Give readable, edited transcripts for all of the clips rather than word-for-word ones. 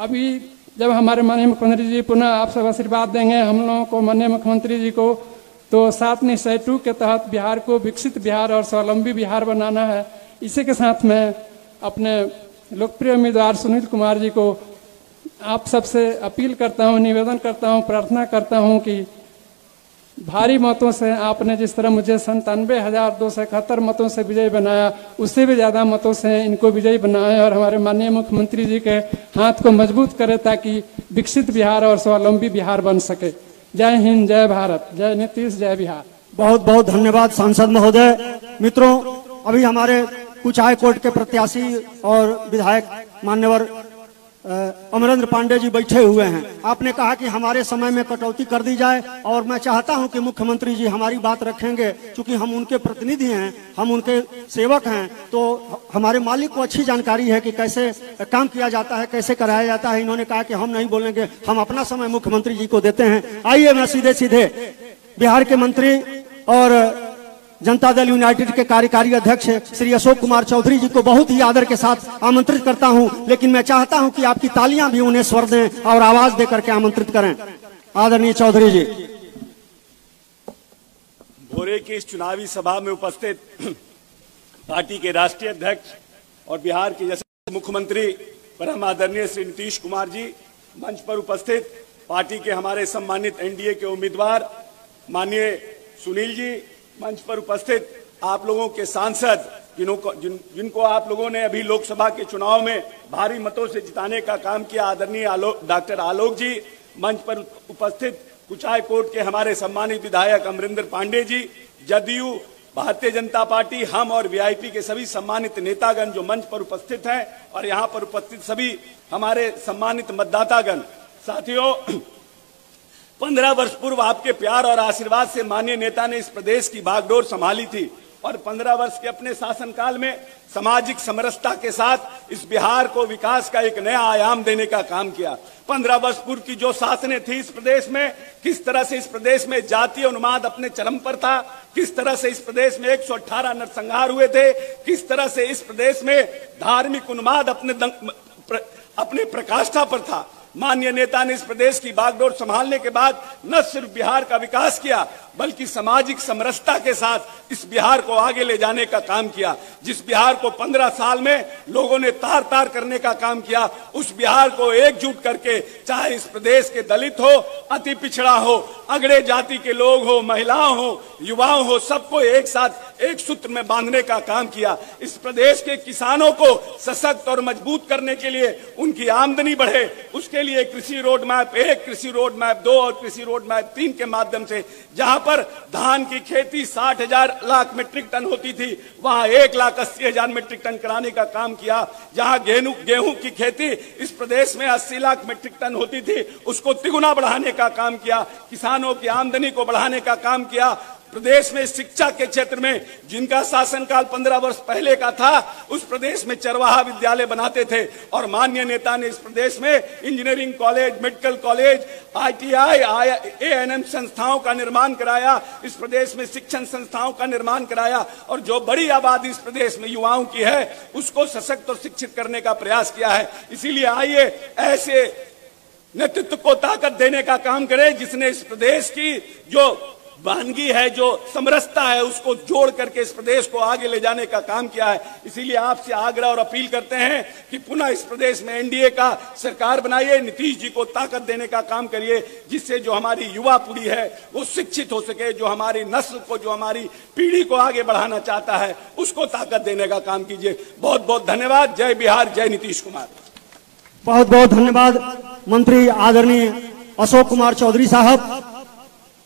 अभी जब हमारे माननीय मुख्यमंत्री जी पुनः आप सब आशीर्वाद देंगे हम लोगों को, माननीय मुख्यमंत्री जी को, तो 7 निश्चय 2 के तहत बिहार को विकसित बिहार और स्वावलंबी बिहार बनाना है। इसी के साथ मैं अपने लोकप्रिय उम्मीदवार सुनील कुमार जी को आप सबसे अपील करता हूं, निवेदन करता हूं, प्रार्थना करता हूं कि भारी मतों से आपने जिस तरह मुझे 97,271 मतों से विजयी बनाया, उससे भी ज़्यादा मतों से इनको विजयी बनाए और हमारे माननीय मुख्यमंत्री जी के हाथ को मजबूत करें ताकि विकसित बिहार और स्वावलंबी बिहार बन सके। जय हिंद, जय भारत, जय नीतीश, जय बिहार। बहुत बहुत धन्यवाद सांसद महोदय। मित्रों, अभी हमारे कुछ हाई कोर्ट के प्रत्याशी और विधायक मान्यवर अमरेंद्र पांडे जी बैठे हुए हैं। आपने कहा कि हमारे समय में कटौती कर दी जाए और मैं चाहता हूं कि मुख्यमंत्री जी हमारी बात रखेंगे, क्योंकि हम उनके प्रतिनिधि हैं, हम उनके सेवक हैं, तो हमारे मालिक को अच्छी जानकारी है कि कैसे काम किया जाता है, कैसे कराया जाता है। इन्होंने कहा कि हम नहीं बोलेंगे, हम अपना समय मुख्यमंत्री जी को देते हैं। आइए मैं सीधे सीधे बिहार के मंत्री और जनता दल यूनाइटेड के कार्यकारी अध्यक्ष श्री अशोक कुमार चौधरी जी को बहुत ही आदर के साथ आमंत्रित करता हूं, लेकिन मैं चाहता हूं कि आपकी तालियां भी उन्हें स्वर दें और आवाज देकर के आमंत्रित करें। आदरणीय चौधरी जी। भोरे की इस चुनावी सभा में उपस्थित पार्टी के राष्ट्रीय अध्यक्ष और बिहार के यशस्वी मुख्यमंत्री परम आदरणीय श्री नीतीश कुमार जी, मंच पर उपस्थित पार्टी के हमारे सम्मानित एनडीए के उम्मीदवार माननीय सुनील जी, मंच पर उपस्थित आप लोगों के सांसद जिनको आप लोगों ने अभी लोकसभा के चुनाव में भारी मतों से जिताने का काम किया, आदरणीय डॉक्टर आलोक जी, मंच पर उपस्थित कुचाई कोट के हमारे सम्मानित विधायक अमरिंदर पांडे जी, जदयू, भारतीय जनता पार्टी, हम और वीआईपी के सभी सम्मानित नेतागण जो मंच पर उपस्थित हैं और यहाँ पर उपस्थित सभी हमारे सम्मानित मतदातागण। साथियों, 15 वर्ष पूर्व आपके प्यार और आशीर्वाद से माननीय नेता ने इस प्रदेश की बागडोर संभाली थी और 15 वर्ष के अपने शासनकाल में सामाजिक समरसता के साथ इस बिहार को विकास का एक नया आयाम देने का काम किया। 15 वर्ष पूर्व की जो शासनें थी इस प्रदेश में, किस तरह से इस प्रदेश में जातीय उन्माद अपने चरम पर था, किस तरह से इस प्रदेश में 118 नरसंहार हुए थे, किस तरह से इस प्रदेश में धार्मिक उन्माद अपने प्रकाष्ठा पर था। माननीय नेता ने इस प्रदेश की बागडोर संभालने के बाद न सिर्फ बिहार का विकास किया बल्कि सामाजिक समरसता के साथ इस बिहार को आगे ले जाने का काम किया। जिस बिहार को 15 साल में लोगों ने तार तार करने का काम किया, उस बिहार को एकजुट करके, चाहे इस प्रदेश के दलित हो, अति पिछड़ा हो, अगड़े जाति के लोग हो, महिलाओं हो, युवाओं हो, सबको एक साथ एक सूत्र में बांधने का काम किया। इस प्रदेश के किसानों को सशक्त और मजबूत करने के लिए, उनकी आमदनी बढ़े, उसके लिए कृषि रोड मैप 1, कृषि रोड मैप 2 और कृषि रोड मैप 3 के माध्यम से जहां पर धान की खेती 60,000 लाख मीट्रिक टन होती थी, वहां 1,80,000 मीट्रिक टन कराने का काम किया। जहां गेहूं की खेती इस प्रदेश में 80 लाख मीट्रिक टन होती थी, उसको तिगुना बढ़ाने का काम किया। किसानों की आमदनी को बढ़ाने का काम किया। प्रदेश में शिक्षा के क्षेत्र में जिनका शासनकाल 15 वर्ष पहले का था, उस प्रदेश में चरवाहा विद्यालय बनाते थे और माननीय नेता ने इस प्रदेश में engineering college, medical college, ITI, ANM संस्थाओं का निर्माण कराया। इस प्रदेश में शिक्षण संस्थाओं का निर्माण कराया और जो बड़ी आबादी इस प्रदेश में युवाओं की है, उसको सशक्त और शिक्षित करने का प्रयास किया है। इसीलिए आइए ऐसे नेतृत्व को ताकत देने का काम करें जिसने इस प्रदेश की जो वानगी है, जो समरसता है, उसको जोड़ करके इस प्रदेश को आगे ले जाने का काम किया है। इसीलिए आपसे आग्रह और अपील करते हैं कि पुनः इस प्रदेश में एनडीए का सरकार बनाइए, नीतीश जी को ताकत देने का काम करिए, जिससे जो हमारी युवा पीढ़ी है वो शिक्षित हो सके, जो हमारी नस्ल को, जो हमारी पीढ़ी को आगे बढ़ाना चाहता है, उसको ताकत देने का काम कीजिए। बहुत बहुत धन्यवाद। जय बिहार, जय नीतीश कुमार। बहुत बहुत धन्यवाद मंत्री आदरणीय अशोक कुमार चौधरी साहब।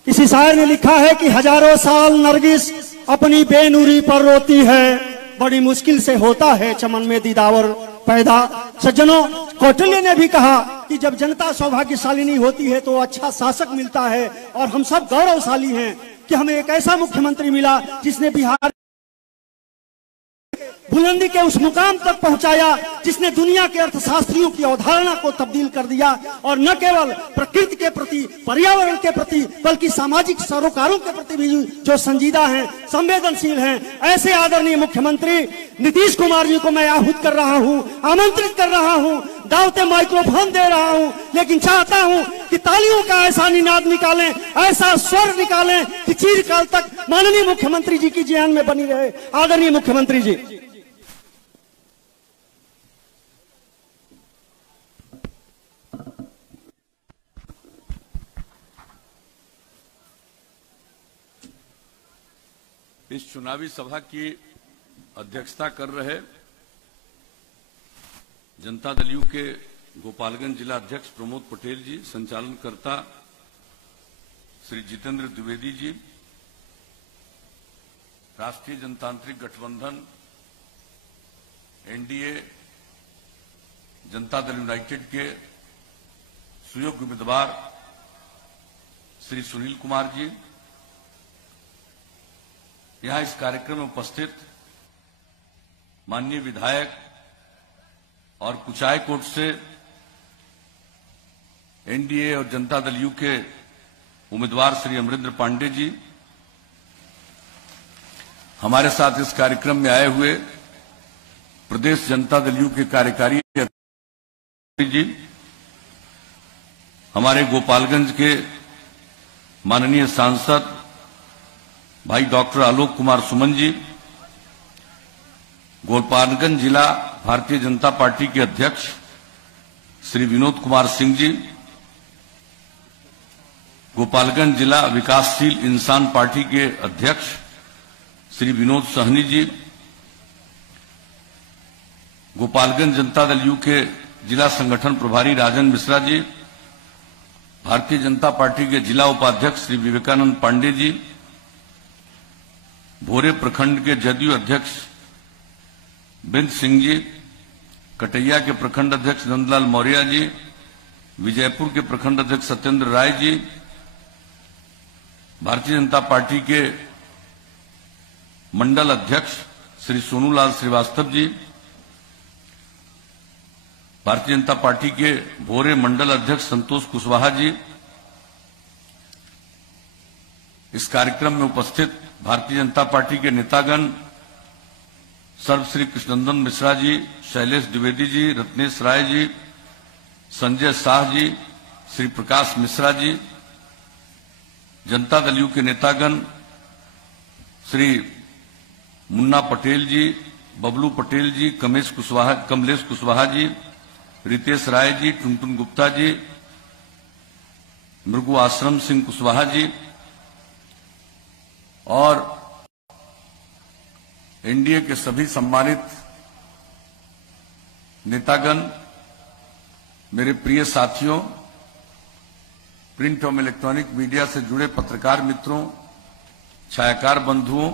किसी शायर ने लिखा है कि हजारों साल नरगिस अपनी बेनूरी पर रोती है, बड़ी मुश्किल से होता है चमन में दीदावर पैदा। सज्जनों, कौटिल्य ने भी कहा कि जब जनता सौभाग्यशालिनी होती है तो अच्छा शासक मिलता है, और हम सब गौरवशाली हैं कि हमें एक ऐसा मुख्यमंत्री मिला जिसने बिहार बुलंदी के उस मुकाम तक पहुंचाया जिसने दुनिया के अर्थशास्त्रियों की अवधारणा को तब्दील कर दिया, और न केवल प्रकृति के प्रति, पर्यावरण के प्रति, बल्कि सामाजिक सरोकारों के प्रति भी जो संजीदा हैं, संवेदनशील हैं, ऐसे आदरणीय मुख्यमंत्री नीतीश कुमार जी को मैं आहूत कर रहा हूं, आमंत्रित कर रहा हूं, दावते माइक्रोफोन दे रहा हूं, लेकिन चाहता हूं कि तालियों का ऐसा निनाद निकालें, ऐसा स्वर निकालें कि चिरकाल तक माननीय मुख्यमंत्री जी की जेहन में बनी रहे। आदरणीय मुख्यमंत्री जी। इस चुनावी सभा की अध्यक्षता कर रहे जनता दल यू के गोपालगंज जिला अध्यक्ष प्रमोद पटेल जी, संचालनकर्ता श्री जितेंद्र द्विवेदी जी, राष्ट्रीय जनतांत्रिक गठबंधन एनडीए जनता दल यूनाइटेड के सुयोग्य उम्मीदवार श्री सुनील कुमार जी, यहां इस कार्यक्रम में उपस्थित माननीय विधायक और कुचायकोट से एनडीए और जनता दल यू के उम्मीदवार श्री अमरेंद्र पांडे जी, हमारे साथ इस कार्यक्रम में आए हुए प्रदेश जनता दल यू के कार्यकारी अध्यक्ष जी, हमारे गोपालगंज के माननीय सांसद भाई डॉक्टर आलोक कुमार सुमन जी, गोपालगंज जिला भारतीय जनता पार्टी के अध्यक्ष श्री विनोद कुमार सिंह जी, गोपालगंज जिला विकासशील इंसान पार्टी के अध्यक्ष श्री विनोद सहनी जी, गोपालगंज जनता दल यू के जिला संगठन प्रभारी राजन मिश्रा जी, भारतीय जनता पार्टी के जिला उपाध्यक्ष श्री विवेकानंद पांडे जी, भोरे प्रखंड के जदयू अध्यक्ष बिंद सिंह जी, कटैया के प्रखंड अध्यक्ष नंदलाल मौर्य जी, विजयपुर के प्रखंड अध्यक्ष सत्येंद्र राय जी, भारतीय जनता पार्टी के मंडल अध्यक्ष श्री सोनूलाल श्रीवास्तव जी, भारतीय जनता पार्टी के भोरे मंडल अध्यक्ष संतोष कुशवाहा जी, इस कार्यक्रम में उपस्थित भारतीय जनता पार्टी के नेतागण सर्वश्री कृष्णनंदन मिश्रा जी, शैलेश द्विवेदी जी, रत्नेश राय जी, संजय शाह जी, श्री प्रकाश मिश्रा जी, जनता दल यू के नेतागण श्री मुन्ना पटेल जी, बबलू पटेल जी, कमलेश कुशवाहा जी, रितेश राय जी, टुनटुन गुप्ता जी, मृगु आश्रम सिंह कुशवाहा जी और एनडीए के सभी सम्मानित नेतागण, मेरे प्रिय साथियों, प्रिंट और इलेक्ट्रॉनिक मीडिया से जुड़े पत्रकार मित्रों, छायाकार बंधुओं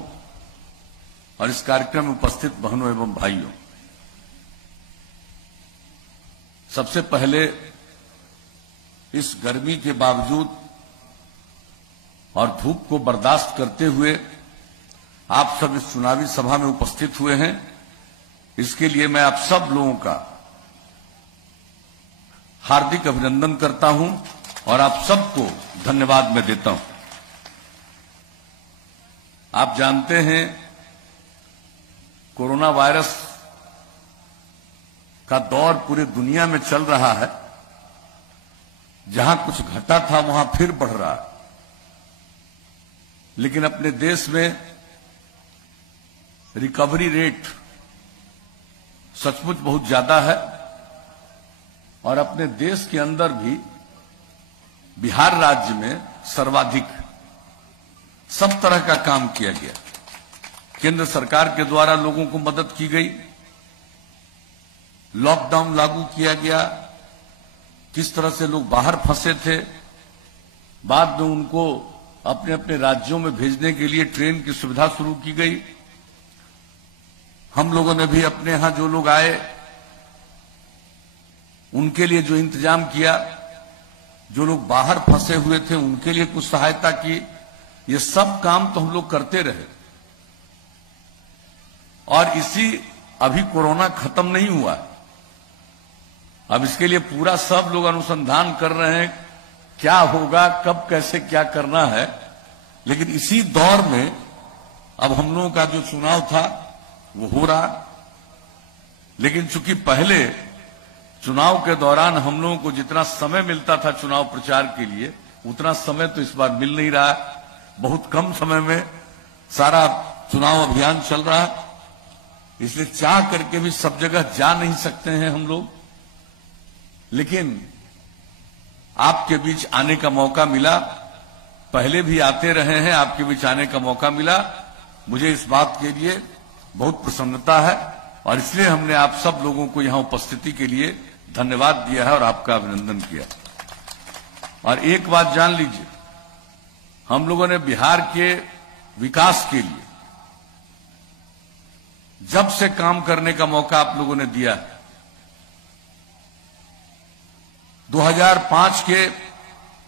और इस कार्यक्रम में उपस्थित बहनों एवं भाइयों, सबसे पहले इस गर्मी के बावजूद और धूप को बर्दाश्त करते हुए आप सब इस चुनावी सभा में उपस्थित हुए हैं, इसके लिए मैं आप सब लोगों का हार्दिक अभिनंदन करता हूं और आप सबको धन्यवाद मैं देता हूं। आप जानते हैं कोरोना वायरस का दौर पूरे दुनिया में चल रहा है, जहां कुछ घटा था वहां फिर बढ़ रहा है, लेकिन अपने देश में रिकवरी रेट सचमुच बहुत ज्यादा है और अपने देश के अंदर भी बिहार राज्य में सर्वाधिक सब तरह का काम किया गया। केंद्र सरकार के द्वारा लोगों को मदद की गई, लॉकडाउन लागू किया गया, किस तरह से लोग बाहर फंसे थे, बाद में उनको अपने अपने राज्यों में भेजने के लिए ट्रेन की सुविधा शुरू की गई। हम लोगों ने भी अपने यहां जो लोग आए उनके लिए जो इंतजाम किया, जो लोग बाहर फंसे हुए थे उनके लिए कुछ सहायता की, ये सब काम तो हम लोग करते रहे। और अभी कोरोना खत्म नहीं हुआ, अब इसके लिए पूरा सब लोग अनुसंधान कर रहे हैं क्या होगा, कब कैसे क्या करना है। लेकिन इसी दौर में अब हम लोगों का जो चुनाव था वो हो रहा, लेकिन चूंकि पहले चुनाव के दौरान हम लोगों को जितना समय मिलता था चुनाव प्रचार के लिए, उतना समय तो इस बार मिल नहीं रहा है। बहुत कम समय में सारा चुनाव अभियान चल रहा है, इसलिए चाह करके भी सब जगह जा नहीं सकते हैं हम लोग। लेकिन आपके बीच आने का मौका मिला, पहले भी आते रहे हैं, आपके बीच आने का मौका मिला, मुझे इस बात के लिए बहुत प्रसन्नता है और इसलिए हमने आप सब लोगों को यहां उपस्थिति के लिए धन्यवाद दिया है और आपका अभिनंदन किया। और एक बात जान लीजिए, हम लोगों ने बिहार के विकास के लिए जब से काम करने का मौका आप लोगों ने दिया है, 2005 के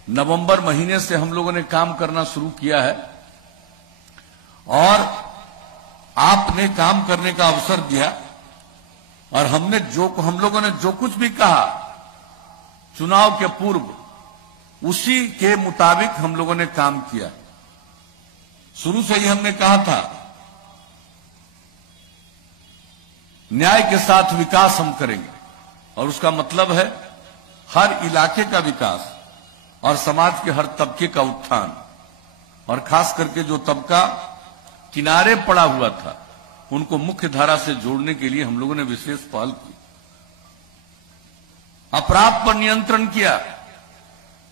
नवंबर महीने से हम लोगों ने काम करना शुरू किया है और आपने काम करने का अवसर दिया और हम लोगों ने जो कुछ भी कहा चुनाव के पूर्व, उसी के मुताबिक हम लोगों ने काम किया। शुरू से ही हमने कहा था न्याय के साथ विकास हम करेंगे और उसका मतलब है हर इलाके का विकास और समाज के हर तबके का उत्थान, और खास करके जो तबका किनारे पड़ा हुआ था उनको मुख्य धारा से जोड़ने के लिए हम लोगों ने विशेष पहल की। अपराध पर नियंत्रण किया।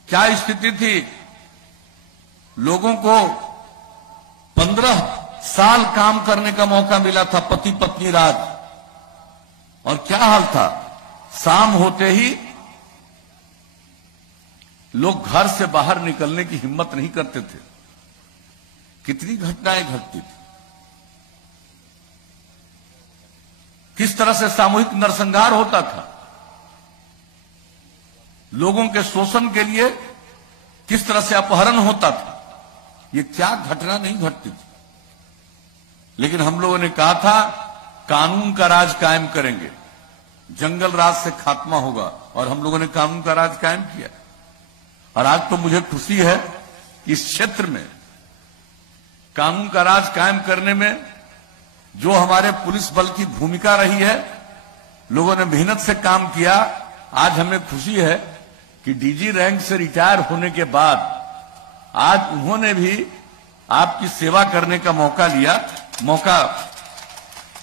क्या स्थिति थी, लोगों को 15 साल काम करने का मौका मिला था, पति पत्नी राज, और क्या हाल था, शाम होते ही लोग घर से बाहर निकलने की हिम्मत नहीं करते थे। कितनी घटनाएं घटती थी, किस तरह से सामूहिक नरसंहार होता था, लोगों के शोषण के लिए किस तरह से अपहरण होता था, ये क्या घटना नहीं घटती थी। लेकिन हम लोगों ने कहा था कानून का राज कायम करेंगे, जंगल राज से खात्मा होगा, और हम लोगों ने कानून का राज कायम किया। और आज तो मुझे खुशी है कि इस क्षेत्र में कानून का राज कायम करने में जो हमारे पुलिस बल की भूमिका रही है, लोगों ने मेहनत से काम किया। आज हमें खुशी है कि डीजी रैंक से रिटायर होने के बाद आज उन्होंने भी आपकी सेवा करने का मौका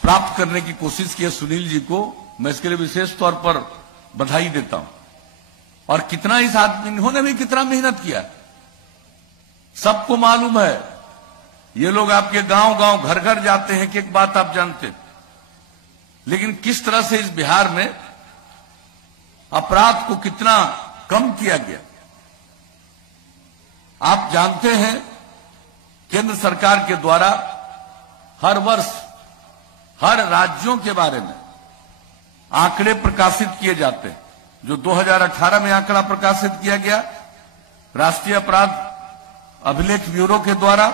प्राप्त करने की कोशिश की है। सुनील जी को मैं इसके लिए विशेष तौर पर बधाई देता हूं। और कितना इस आदमी, इन्होंने भी कितना मेहनत किया, सबको मालूम है। ये लोग आपके गांव घर घर जाते हैं कि एक बात आप जानते, लेकिन किस तरह से इस बिहार में अपराध को कितना कम किया गया। आप जानते हैं केंद्र सरकार के द्वारा हर वर्ष हर राज्यों के बारे में आंकड़े प्रकाशित किए जाते हैं। जो 2018 में आंकड़ा प्रकाशित किया गया राष्ट्रीय अपराध अभिलेख ब्यूरो के द्वारा,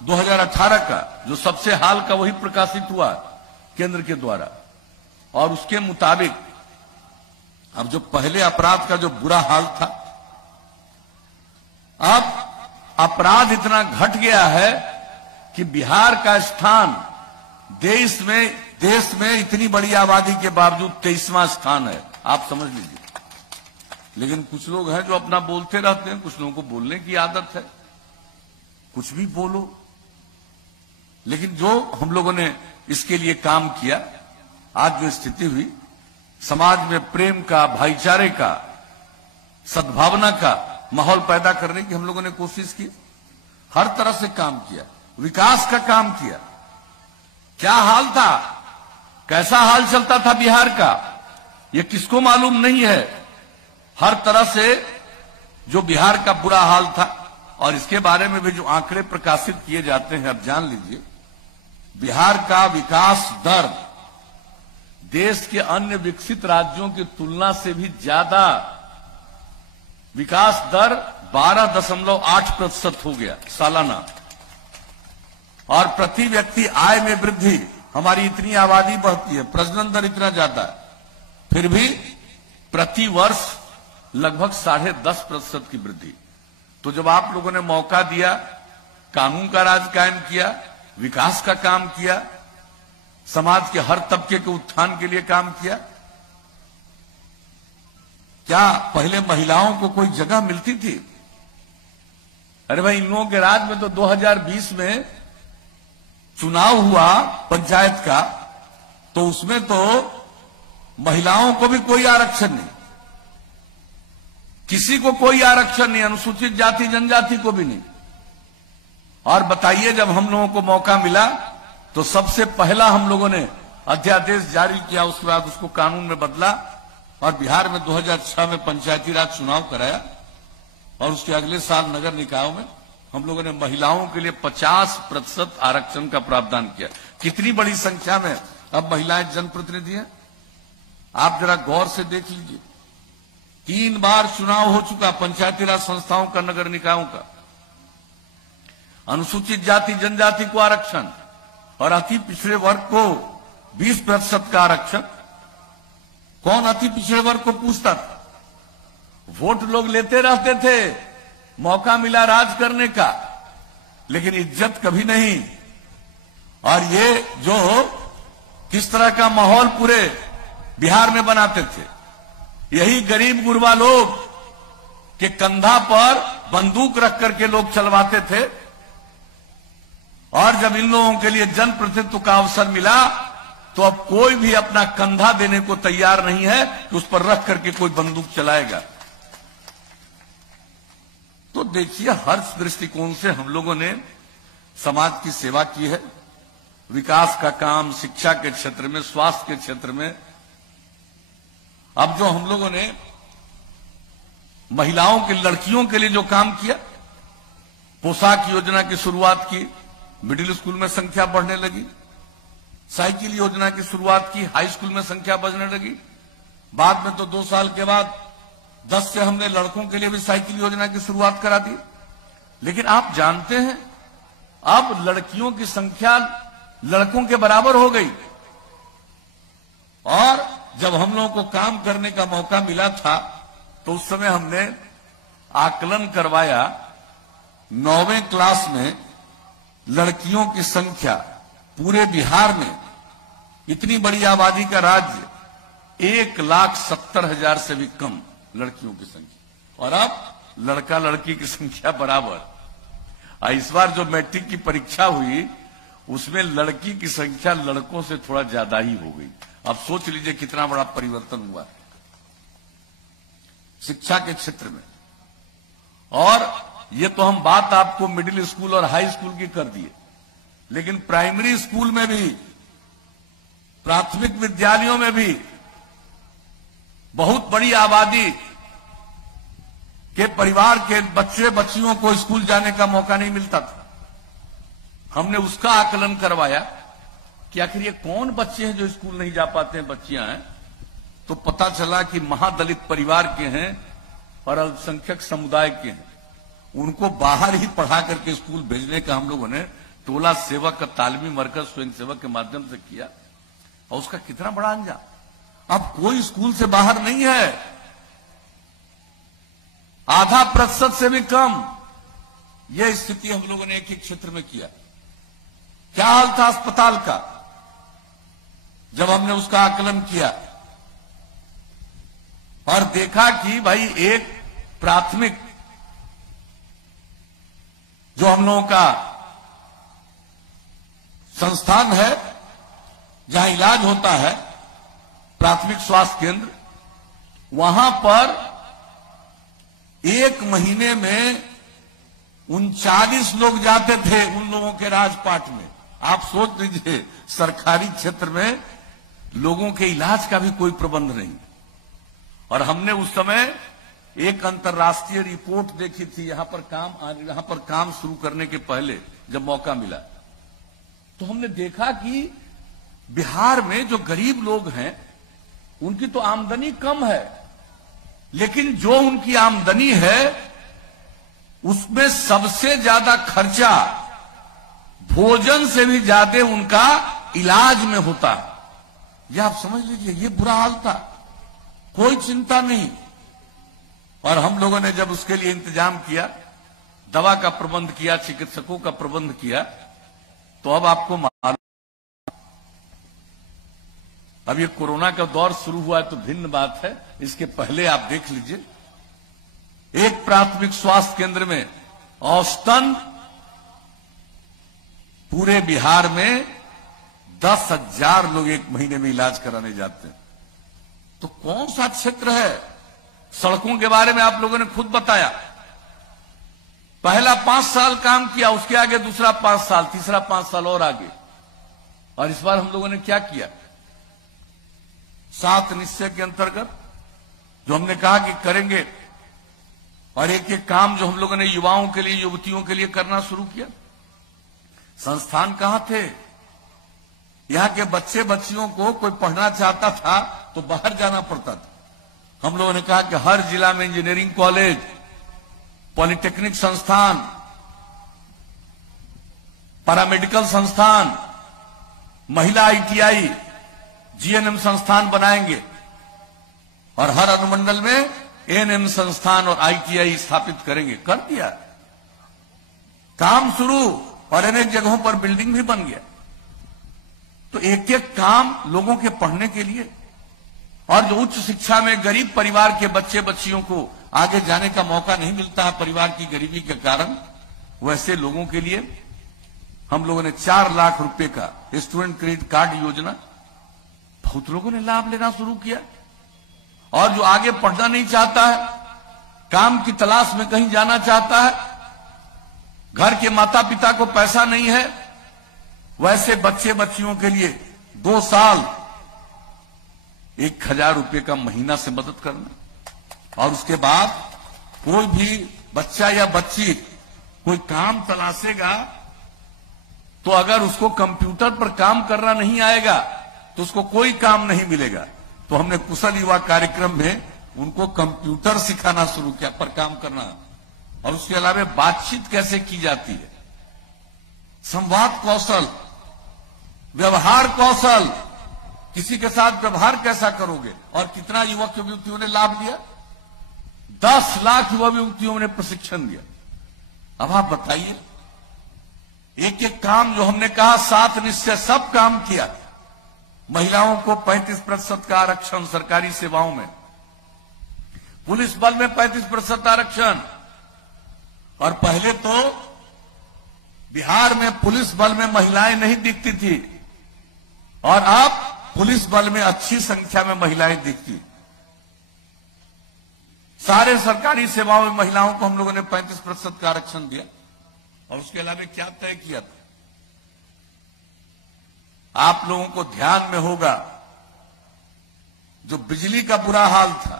2018 का जो सबसे हाल का वही प्रकाशित हुआ केंद्र के द्वारा, और उसके मुताबिक अब जो पहले अपराध का जो बुरा हाल था, अब अपराध इतना घट गया है कि बिहार का स्थान देश में इतनी बड़ी आबादी के बावजूद 23वां स्थान है। आप समझ लीजिए। लेकिन कुछ लोग हैं जो अपना बोलते रहते हैं, कुछ लोगों को बोलने की आदत है, कुछ भी बोलो। लेकिन जो हम लोगों ने इसके लिए काम किया, आज जो स्थिति हुई, समाज में प्रेम का, भाईचारे का, सद्भावना का माहौल पैदा करने की हम लोगों ने कोशिश की, हर तरह से काम किया, विकास का काम किया। क्या हाल था, कैसा हाल चलता था बिहार का, ये किसको मालूम नहीं है। हर तरह से जो बिहार का बुरा हाल था, और इसके बारे में भी जो आंकड़े प्रकाशित किए जाते हैं, अब जान लीजिए, बिहार का विकास दर देश के अन्य विकसित राज्यों की तुलना से भी ज्यादा, विकास दर 12.8% हो गया सालाना। और प्रति व्यक्ति आय में वृद्धि, हमारी इतनी आबादी बढ़ती है, प्रजनन दर इतना ज्यादा है, फिर भी प्रति वर्ष लगभग 10.5% की वृद्धि। तो जब आप लोगों ने मौका दिया, कानून का राज कायम किया, विकास का काम किया, समाज के हर तबके के उत्थान के लिए काम किया। क्या पहले महिलाओं को कोई जगह मिलती थी? अरे भाई, इन लोगों के राज में तो 2020 में चुनाव हुआ पंचायत का, तो उसमें तो महिलाओं को भी कोई आरक्षण नहीं, किसी को कोई आरक्षण नहीं, अनुसूचित जाति जनजाति को भी नहीं। और बताइए, जब हम लोगों को मौका मिला तो सबसे पहला हम लोगों ने अध्यादेश जारी किया, उसके बाद उसको कानून में बदला और बिहार में 2006 में पंचायती राज चुनाव कराया और उसके अगले साल नगर निकायों में हम लोगों ने महिलाओं के लिए 50% आरक्षण का प्रावधान किया। कितनी बड़ी संख्या में अब महिलाएं जनप्रतिनिधि हैं, आप जरा गौर से देख लीजिए। 3 बार चुनाव हो चुका पंचायती राज संस्थाओं का, नगर निकायों का। अनुसूचित जाति जनजाति को आरक्षण और अति पिछड़े वर्ग को 20% का आरक्षण। कौन अति पिछड़े वर्ग को पूछता था? वोट लोग लेते रहते थे, मौका मिला राज करने का, लेकिन इज्जत कभी नहीं। और ये जो किस तरह का माहौल पूरे बिहार में बनाते थे, यही गरीब गुरबा लोग के कंधा पर बंदूक रख करके लोग चलवाते थे। और जब इन लोगों के लिए जनप्रतिनिधित्व का अवसर मिला तो अब कोई भी अपना कंधा देने को तैयार नहीं है कि उस पर रख करके कोई बंदूक चलाएगा। तो देखिए, हर दृष्टिकोण से हम लोगों ने समाज की सेवा की है। विकास का काम शिक्षा के क्षेत्र में, स्वास्थ्य के क्षेत्र में। अब जो हम लोगों ने महिलाओं के, लड़कियों के लिए जो काम किया, पोशाक योजना की शुरुआत की, मिडिल स्कूल में संख्या बढ़ने लगी। साइकिल योजना की शुरुआत की, हाई स्कूल में संख्या बढ़ने लगी। बाद में तो 2 साल के बाद 10 से हमने लड़कों के लिए भी साइकिल योजना की शुरुआत करा दी। लेकिन आप जानते हैं, अब लड़कियों की संख्या लड़कों के बराबर हो गई। और जब हम लोगों को काम करने का मौका मिला था तो उस समय हमने आकलन करवाया, 9वीं क्लास में लड़कियों की संख्या पूरे बिहार में, इतनी बड़ी आबादी का राज्य, 1,70,000 से भी कम लड़कियों की संख्या। और अब लड़का लड़की की संख्या बराबर। इस बार जो मैट्रिक की परीक्षा हुई उसमें लड़की की संख्या लड़कों से थोड़ा ज्यादा ही हो गई। अब सोच लीजिए कितना बड़ा परिवर्तन हुआ शिक्षा के क्षेत्र में। और ये तो हम बात आपको मिडिल स्कूल और हाई स्कूल की कर दिए, लेकिन प्राइमरी स्कूल में भी, प्राथमिक विद्यालयों में भी बहुत बड़ी आबादी के परिवार के बच्चे बच्चियों को स्कूल जाने का मौका नहीं मिलता था। हमने उसका आकलन करवाया कि आखिर ये कौन बच्चे हैं जो स्कूल नहीं जा पाते हैं, बच्चियां हैं। तो पता चला कि महादलित परिवार के हैं और अल्पसंख्यक समुदाय के हैं। उनको बाहर ही पढ़ा करके स्कूल भेजने का हम लोगों ने टोला सेवक का तालीमी मरकज स्वयं सेवक के माध्यम से किया। और उसका कितना बड़ा अंजाम, अब कोई स्कूल से बाहर नहीं है, 0.5% से भी कम। यह स्थिति हम लोगों ने एक ही क्षेत्र में किया। क्या हाल था अस्पताल का, जब हमने उसका आकलन किया और देखा कि भाई एक प्राथमिक जो हम लोगों का संस्थान है जहां इलाज होता है, प्राथमिक स्वास्थ्य केंद्र, वहां पर 1 महीने में 39 लोग जाते थे उन लोगों के राजपाट में। आप सोच लीजिए, सरकारी क्षेत्र में लोगों के इलाज का भी कोई प्रबंध नहीं। और हमने उस समय एक अंतर्राष्ट्रीय रिपोर्ट देखी थी यहां पर काम शुरू करने के पहले, जब मौका मिला तो हमने देखा कि बिहार में जो गरीब लोग हैं उनकी तो आमदनी कम है, लेकिन जो उनकी आमदनी है उसमें सबसे ज्यादा खर्चा भोजन से भी ज्यादा उनका इलाज में होता है। यह आप समझ लीजिए, ये बुरा हाल था, कोई चिंता नहीं। और हम लोगों ने जब उसके लिए इंतजाम किया, दवा का प्रबंध किया, चिकित्सकों का प्रबंध किया, तो अब आपको मालूम अब ये कोरोना का दौर शुरू हुआ है तो भिन्न बात है, इसके पहले आप देख लीजिए, एक प्राथमिक स्वास्थ्य केंद्र में औसतन पूरे बिहार में 10,000 लोग एक महीने में इलाज कराने जाते हैं। तो कौन सा क्षेत्र है? सड़कों के बारे में आप लोगों ने खुद बताया, पहला 5 साल काम किया, उसके आगे दूसरा 5 साल, तीसरा 5 साल और आगे। और इस बार हम लोगों ने क्या किया? 7 निश्चय के अंतर्गत जो हमने कहा कि करेंगे, और एक एक काम जो हम लोगों ने युवाओं के लिए, युवतियों के लिए करना शुरू किया। संस्थान कहां थे? यहां के बच्चे बच्चियों को कोई पढ़ना चाहता था तो बाहर जाना पड़ता था। हम लोगों ने कहा कि हर जिला में इंजीनियरिंग कॉलेज, पॉलिटेक्निक संस्थान, पैरामेडिकल संस्थान, महिला आईटीआई, जीएनएम संस्थान बनाएंगे और हर अनुमंडल में एएनएम संस्थान और आईटीआई स्थापित करेंगे। कर दिया काम शुरू, और अनेक जगहों पर बिल्डिंग भी बन गया। तो एक एक काम लोगों के पढ़ने के लिए, और जो उच्च शिक्षा में गरीब परिवार के बच्चे बच्चियों को आगे जाने का मौका नहीं मिलता है परिवार की गरीबी के कारण, वैसे लोगों के लिए हम लोगों ने 4 लाख रुपए का स्टूडेंट क्रेडिट कार्ड योजना, बहुत लोगों ने लाभ लेना शुरू किया। और जो आगे पढ़ना नहीं चाहता है, काम की तलाश में कहीं जाना चाहता है, घर के माता पिता को पैसा नहीं है, वैसे बच्चे बच्चियों के लिए 2 साल 1,000 रुपए का महीना से मदद करना। और उसके बाद कोई भी बच्चा या बच्ची कोई काम तलाशेगा तो अगर उसको कंप्यूटर पर काम करना नहीं आएगा तो उसको कोई काम नहीं मिलेगा। तो हमने कुशल युवा कार्यक्रम में उनको कंप्यूटर सिखाना शुरू किया पर काम करना, और उसके अलावा बातचीत कैसे की जाती है, संवाद कौशल, व्यवहार कौशल, किसी के साथ व्यवहार कैसा करोगे, और कितना युवक युवतियों ने लाभ लिया? 10 लाख युवा युवतियों ने प्रशिक्षण दिया। अब आप बताइए, एक एक काम जो हमने कहा 7 निश्चय सब काम किया। महिलाओं को 35% का आरक्षण सरकारी सेवाओं में, पुलिस बल में 35% आरक्षण, और पहले तो बिहार में पुलिस बल में महिलाएं नहीं दिखती थी, और अब पुलिस बल में अच्छी संख्या में महिलाएं दिखती। सारे सरकारी सेवाओं में महिलाओं को हम लोगों ने 35% का आरक्षण दिया। और उसके अलावा क्या तय किया था? आप लोगों को ध्यान में होगा, जो बिजली का बुरा हाल था,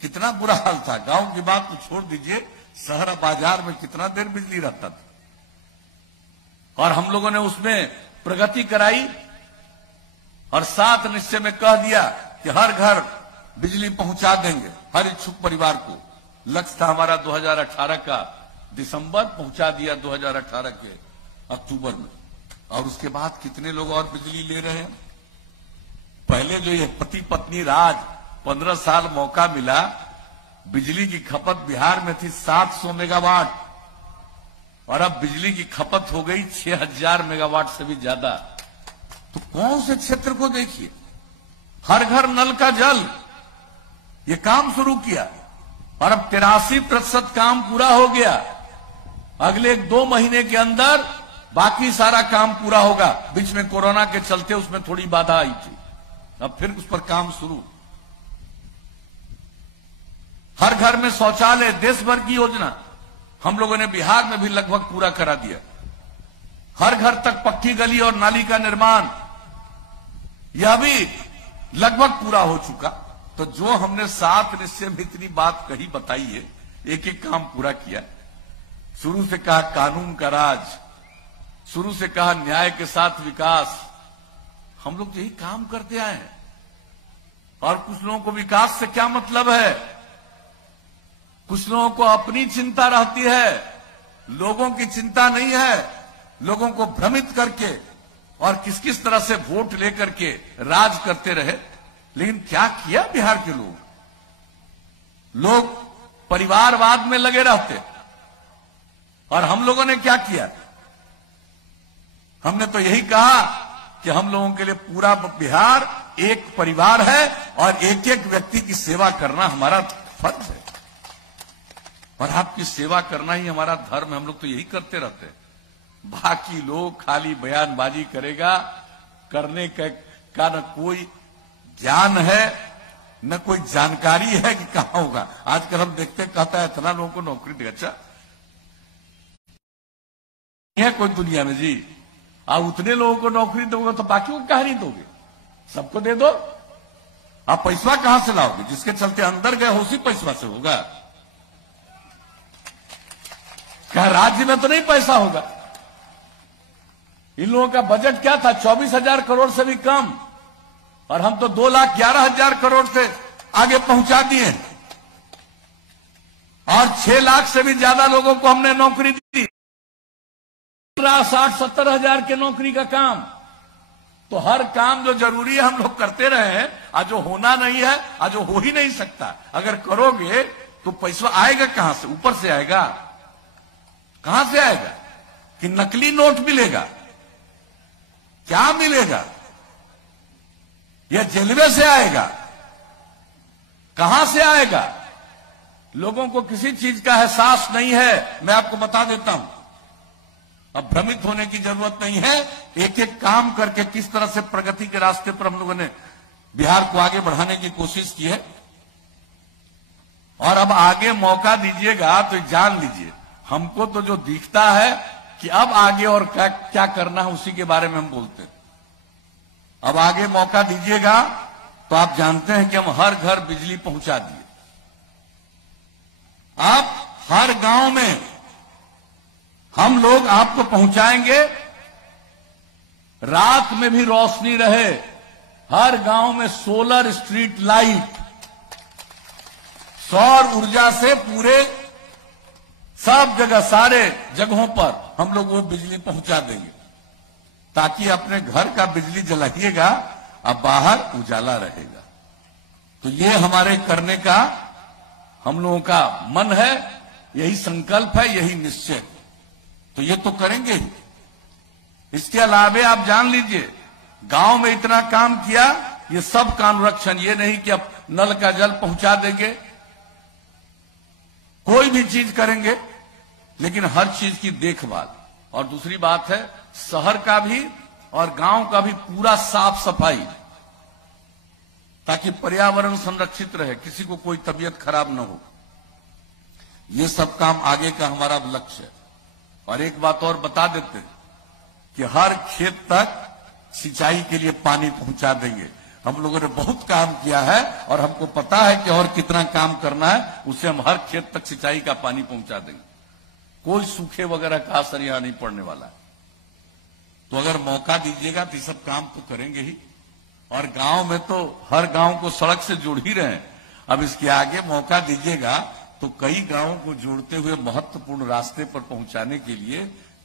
कितना बुरा हाल था, गांव की बात तो छोड़ दीजिए, शहर बाजार में कितना देर बिजली रहता था। और हम लोगों ने उसमें प्रगति कराई और 7 निश्चय में कह दिया कि हर घर बिजली पहुंचा देंगे हर इच्छुक परिवार को। लक्ष्य था हमारा 2018 का दिसंबर, पहुंचा दिया 2018 के अक्टूबर में। और उसके बाद कितने लोग और बिजली ले रहे हैं? पहले जो ये पति पत्नी राज 15 साल मौका मिला, बिजली की खपत बिहार में थी 700 मेगावाट, और अब बिजली की खपत हो गई 6000 मेगावाट से भी ज्यादा। तो कौन से क्षेत्र को देखिए, हर घर नल का जल, ये काम शुरू किया, और अब 83% काम पूरा हो गया। अगले 2 महीने के अंदर बाकी सारा काम पूरा होगा। बीच में कोरोना के चलते उसमें थोड़ी बाधा आई थी, अब फिर उस पर काम शुरू। हर घर में शौचालय, देश भर की योजना हम लोगों ने बिहार में भी लगभग पूरा करा दिया। हर घर तक पक्की गली और नाली का निर्माण, यह भी लगभग पूरा हो चुका। तो जो हमने 7 निश्चय में इतनी बात कही बताई है, एक एक काम पूरा किया। शुरू से कहा कानून का राज, शुरू से कहा न्याय के साथ विकास, हम लोग यही काम करते आए हैं। और कुछ लोगों को विकास से क्या मतलब है, कुछ लोगों को अपनी चिंता रहती है, लोगों की चिंता नहीं है। लोगों को भ्रमित करके और किस किस तरह से वोट लेकर के राज करते रहे। लेकिन क्या किया बिहार के लोग परिवारवाद में लगे रहते, और हम लोगों ने क्या किया? हमने तो यही कहा कि हम लोगों के लिए पूरा बिहार एक परिवार है और एक एक व्यक्ति की सेवा करना हमारा फर्ज है और आपकी सेवा करना ही हमारा धर्म है। हम लोग तो यही करते रहते हैं। बाकी लोग खाली बयानबाजी करेगा, करने का न कोई ज्ञान है न कोई जानकारी है कि कहां होगा। आजकल हम देखते कहता है इतना लोगों को नौकरी दे, अच्छा है कोई दुनिया में जी, आप उतने लोगों को नौकरी दोगे तो बाकी को कहा नहीं दोगे? सबको दे दो। आप पैसा कहां से लाओगे? जिसके चलते अंदर गए उसी पैसा से होगा। क्या राज्य में तो नहीं पैसा होगा? इन लोगों का बजट क्या था? 24,000 करोड़ से भी कम, और हम तो 2,11,000 करोड़ से आगे पहुंचा दिए और 6 लाख से भी ज्यादा लोगों को हमने नौकरी दी। 60-70 हजार के नौकरी का काम, तो हर काम जो जरूरी है हम लोग करते रहे हैं। आज जो होना नहीं है, आज जो हो ही नहीं सकता, अगर करोगे तो पैसा आएगा कहां से? ऊपर से आएगा? कहां से आएगा? कि नकली नोट मिलेगा? क्या मिलेगा? यह जेलवे से आएगा? कहां से आएगा? लोगों को किसी चीज का एहसास नहीं है। मैं आपको बता देता हूं, अब भ्रमित होने की जरूरत नहीं है। एक एक काम करके किस तरह से प्रगति के रास्ते पर हम लोगों ने बिहार को आगे बढ़ाने की कोशिश की है, और अब आगे मौका दीजिएगा तो जान लीजिए, हमको तो जो दिखता है कि अब आगे और क्या करना है उसी के बारे में हम बोलते हैं। अब आगे मौका दीजिएगा तो आप जानते हैं कि हम हर घर बिजली पहुंचा दिए। आप हर गांव में हम लोग आपको पहुंचाएंगे, रात में भी रोशनी रहे। हर गांव में सोलर स्ट्रीट लाइट, सौर ऊर्जा से पूरे सब जगह सारे जगहों पर हम लोग वो बिजली पहुंचा देंगे, ताकि अपने घर का बिजली जलाइएगा अब बाहर उजाला रहेगा। तो ये हमारे करने का हम लोगों का मन है, यही संकल्प है, यही निश्चय। तो ये तो करेंगे ही। इसके अलावे आप जान लीजिए, गांव में इतना काम किया, ये सब का अनुरक्षण, ये नहीं कि अब नल का जल पहुंचा देंगे, कोई भी चीज करेंगे, लेकिन हर चीज की देखभाल। और दूसरी बात है, शहर का भी और गांव का भी पूरा साफ सफाई, ताकि पर्यावरण संरक्षित रहे, किसी को कोई तबीयत खराब न हो। ये सब काम आगे का हमारा लक्ष्य है। और एक बात और बता देते हैं कि हर खेत तक सिंचाई के लिए पानी पहुंचा देंगे। हम लोगों ने बहुत काम किया है और हमको पता है कि और कितना काम करना है, उससे हम हर खेत तक सिंचाई का पानी पहुंचा देंगे। कोई सूखे वगैरह का असर यहां नहीं पड़ने वाला है। तो अगर मौका दीजिएगा तो ये सब काम तो करेंगे ही। और गांव में तो हर गांव को सड़क से जोड़ ही रहे हैं। अब इसके आगे मौका दीजिएगा तो कई गांवों को जोड़ते हुए महत्वपूर्ण रास्ते पर पहुंचाने के लिए,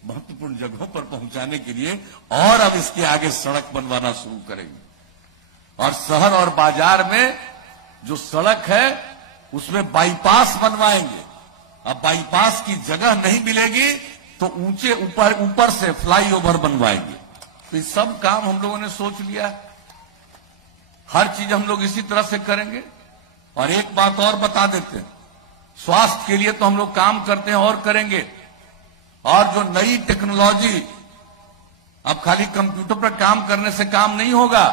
महत्वपूर्ण जगहों पर पहुंचाने के लिए और अब इसके आगे सड़क बनवाना शुरू करेंगे। और शहर और बाजार में जो सड़क है उसमें बाईपास बनवाएंगे। अब बाईपास की जगह नहीं मिलेगी तो ऊंचे ऊपर से फ्लाईओवर बनवाएंगे। तो ये सब काम हम लोगों ने सोच लिया है। हर चीज हम लोग इसी तरह से करेंगे। और एक बात और बता देते हैं, स्वास्थ्य के लिए तो हम लोग काम करते हैं और करेंगे। और जो नई टेक्नोलॉजी, अब खाली कंप्यूटर पर काम करने से काम नहीं होगा।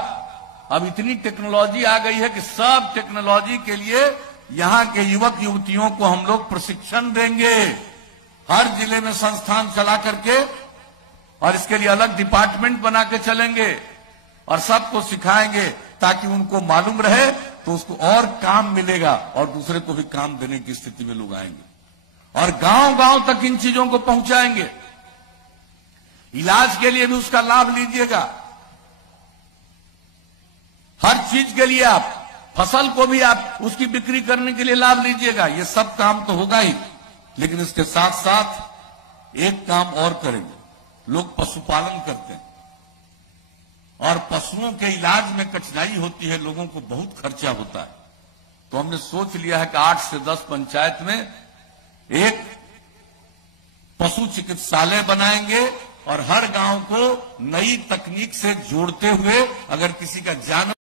अब इतनी टेक्नोलॉजी आ गई है कि सब टेक्नोलॉजी के लिए यहां के युवक युवतियों को हम लोग प्रशिक्षण देंगे, हर जिले में संस्थान चला करके, और इसके लिए अलग डिपार्टमेंट बना के चलेंगे और सबको सिखाएंगे, ताकि उनको मालूम रहे तो उसको और काम मिलेगा और दूसरे को भी काम देने की स्थिति में लोग आएंगे। और गांव गांव तक इन चीजों को पहुंचाएंगे। इलाज के लिए भी उसका लाभ लीजिएगा। हर चीज के लिए आप, फसल को भी आप उसकी बिक्री करने के लिए लाभ लीजिएगा। ये सब काम तो होगा ही, लेकिन इसके साथ साथ एक काम और करेंगे। लोग पशुपालन करते हैं और पशुओं के इलाज में कठिनाई होती है, लोगों को बहुत खर्चा होता है। तो हमने सोच लिया है कि 8 से 10 पंचायत में एक पशु चिकित्सालय बनाएंगे और हर गांव को नई तकनीक से जोड़ते हुए, अगर किसी का जानवर